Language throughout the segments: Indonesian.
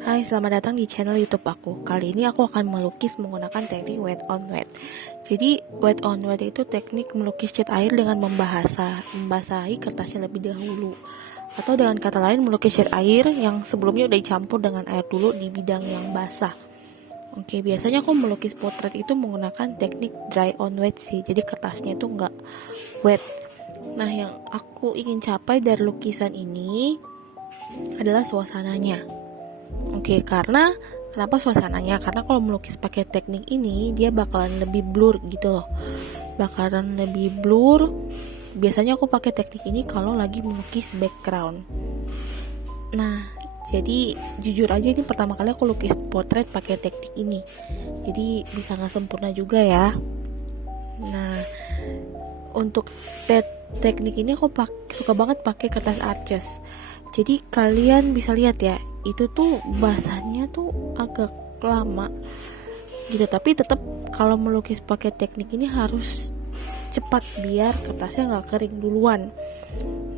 Hai, selamat datang di channel YouTube aku. Kali ini aku akan melukis menggunakan teknik wet on wet. Jadi, wet on wet itu teknik melukis cat air dengan membasahi kertasnya lebih dahulu. Atau dengan kata lain, melukis cat air yang sebelumnya udah dicampur dengan air dulu di bidang yang basah. Oke, biasanya aku melukis potret itu menggunakan teknik dry on wet sih. Jadi kertasnya itu nggak wet. Nah, yang aku ingin capai dari lukisan ini adalah suasananya. Oke, karena kenapa suasananya? Karena kalau melukis pakai teknik ini dia bakalan lebih blur gitu loh. Bakalan lebih blur. Biasanya aku pakai teknik ini kalau lagi melukis background. Nah, jadi jujur aja ini pertama kali aku lukis potret pakai teknik ini. Jadi bisa nggak sempurna juga ya. Nah, untuk teknik ini aku suka banget pakai kertas Arches. Jadi kalian bisa lihat ya, itu tuh basahnya tuh agak lama gitu, tapi tetap kalau melukis pakai teknik ini harus cepat biar kertasnya nggak kering duluan.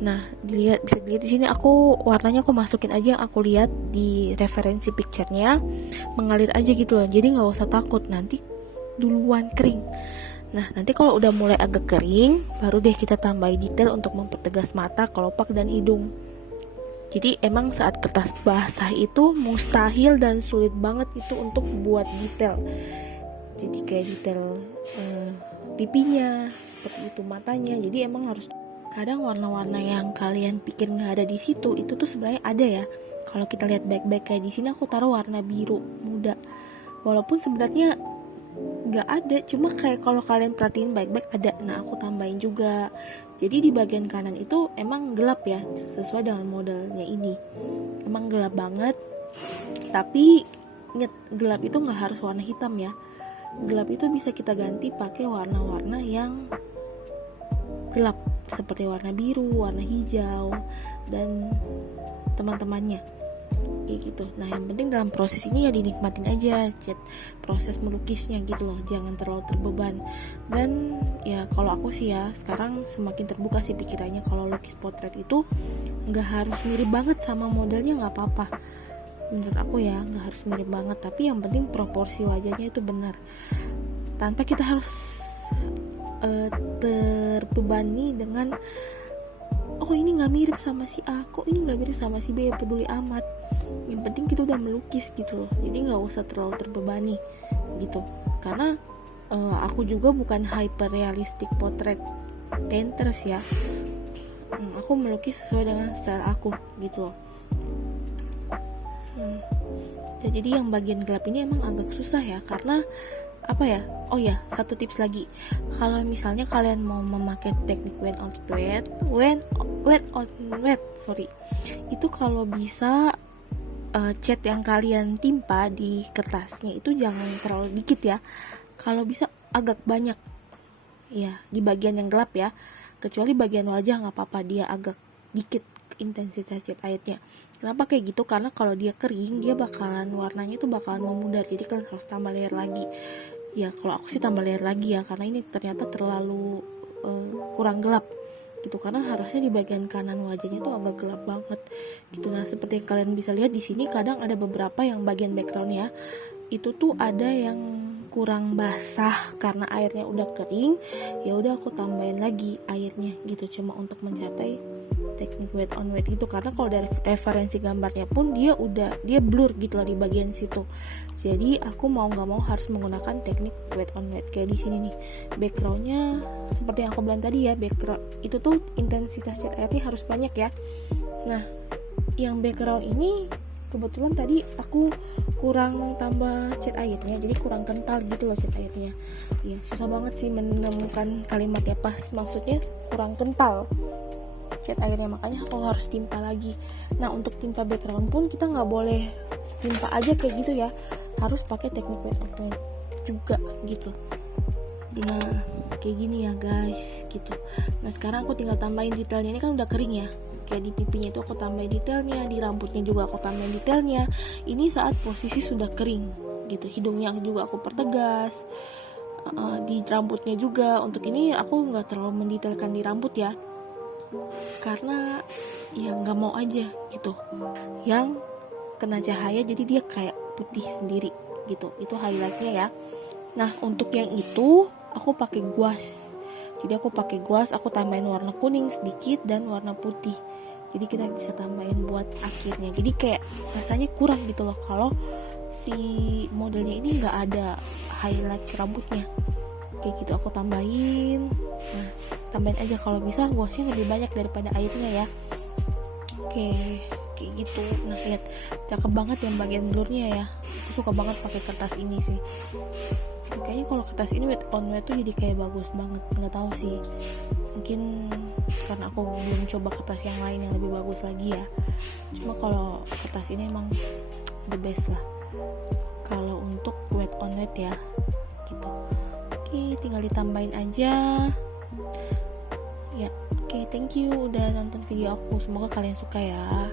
Nah, bisa dilihat di sini aku warnanya aku masukin aja yang aku lihat di referensi picture-nya, mengalir aja gitu loh. Jadi nggak usah takut nanti duluan kering. Nah, nanti kalau udah mulai agak kering, baru deh kita tambahin detail untuk mempertegas mata, kelopak, dan hidung. Jadi emang saat kertas basah itu mustahil dan sulit banget itu untuk buat detail. Jadi kayak detail pipinya, seperti itu matanya. Jadi emang harus, kadang warna-warna yang kalian pikir nggak ada di situ itu tuh sebenarnya ada ya. Kalau kita lihat baik-baik kayak di sini aku taruh warna biru muda. Walaupun sebenarnya nggak ada, cuma kayak kalau kalian perhatiin baik-baik ada. Nah, aku tambahin juga. Jadi di bagian kanan itu emang gelap ya, sesuai dengan modelnya ini. Emang gelap banget. Tapi gelap itu nggak harus warna hitam ya. Gelap itu bisa kita ganti pakai warna-warna yang gelap, seperti warna biru, warna hijau, dan teman-temannya kayak gitu. Nah, yang penting dalam proses ini ya dinikmatin aja proses melukisnya gitu loh, jangan terlalu terbeban. Dan ya kalau aku sih ya sekarang semakin terbuka sih pikirannya, kalau lukis potret itu nggak harus mirip banget sama modelnya, nggak apa-apa menurut aku ya, nggak harus mirip banget, tapi yang penting proporsi wajahnya itu benar, tanpa kita harus terbebani dengan oh ini nggak mirip sama si A, kok ini nggak mirip sama si B, ya peduli amat. Yang penting kita udah melukis gitu loh, jadi nggak usah terlalu terbebani gitu. Karena aku juga bukan hyper realistic portrait painters ya. Aku melukis sesuai dengan style aku gitu loh. Ya, jadi yang bagian gelap ini emang agak susah ya, karena apa ya? Oh ya, satu tips lagi. Kalau misalnya kalian mau memakai teknik wet on wet, itu kalau bisa cat yang kalian timpa di kertasnya itu jangan terlalu dikit ya. Kalau bisa agak banyak. Ya, di bagian yang gelap ya. Kecuali bagian wajah nggak apa-apa, dia agak dikit intensitas cat airnya. Kenapa kayak gitu? Karena kalau dia kering, dia bakalan warnanya itu bakalan memudar. Jadi kalian harus tambah layer lagi. Ya, kalau aku sih tambah layer lagi ya, karena ini ternyata terlalu kurang gelap gitu, karena harusnya di bagian kanan wajahnya tuh agak gelap banget gitu. Nah, seperti yang kalian bisa lihat di sini, kadang ada beberapa yang bagian backgroundnya itu tuh ada yang kurang basah karena airnya udah kering. Ya udah aku tambahin lagi airnya gitu, cuma untuk mencapai teknik wet on wet itu. Karena kalau dari referensi gambarnya pun dia blur gitu lah di bagian situ. Jadi aku mau nggak mau harus menggunakan teknik wet on wet. Kayak di sini nih, backgroundnya seperti yang aku bilang tadi ya, background itu tuh intensitas cat airnya harus banyak ya. Nah, yang background ini kebetulan tadi aku kurang tambah cat airnya, jadi kurang kental gitu loh cat airnya. Ya, susah banget sih menemukan kalimatnya pas, maksudnya kurang kental cat airnya, makanya aku harus timpa lagi. Nah, untuk timpa background pun kita nggak boleh timpa aja kayak gitu ya, harus pakai teknik wet on wet juga gitu. Nah, kayak gini ya guys gitu. Nah, sekarang aku tinggal tambahin detailnya. Ini kan udah kering ya, kayak di pipinya itu aku tambahin detailnya, di rambutnya juga aku tambahin detailnya. Ini saat posisi sudah kering gitu. Hidungnya juga aku pertegas, di rambutnya juga. Untuk ini aku nggak terlalu mendetailkan di rambut ya, karena yang nggak mau aja gitu, yang kena cahaya jadi dia kayak putih sendiri gitu. Itu highlightnya ya. Nah untuk yang itu aku pakai guas. Jadi aku pakai guas, aku tambahin warna kuning sedikit dan warna putih. Jadi kita bisa tambahin buat akhirnya. Jadi kayak rasanya kurang gitu loh kalau si modelnya ini nggak ada highlight rambutnya. Kayak gitu aku tambahin. Nah tambahin aja, kalau bisa guasnya lebih banyak daripada airnya ya. Oke, kayak gitu. Nah lihat, cakep banget yang bagian blurnya ya. Aku suka banget pakai kertas ini sih. Kayaknya kalau kertas ini wet on wet tuh jadi kayak bagus banget. Nggak tahu sih, mungkin karena aku belum coba kertas yang lain yang lebih bagus lagi ya. Cuma kalau kertas ini emang the best lah kalau untuk wet on wet ya gitu. Oke, tinggal ditambahin aja ya. Oke, thank you udah nonton video aku. Semoga kalian suka ya.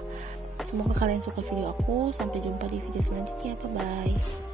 Semoga kalian suka video aku. Sampai jumpa di video selanjutnya. Bye bye.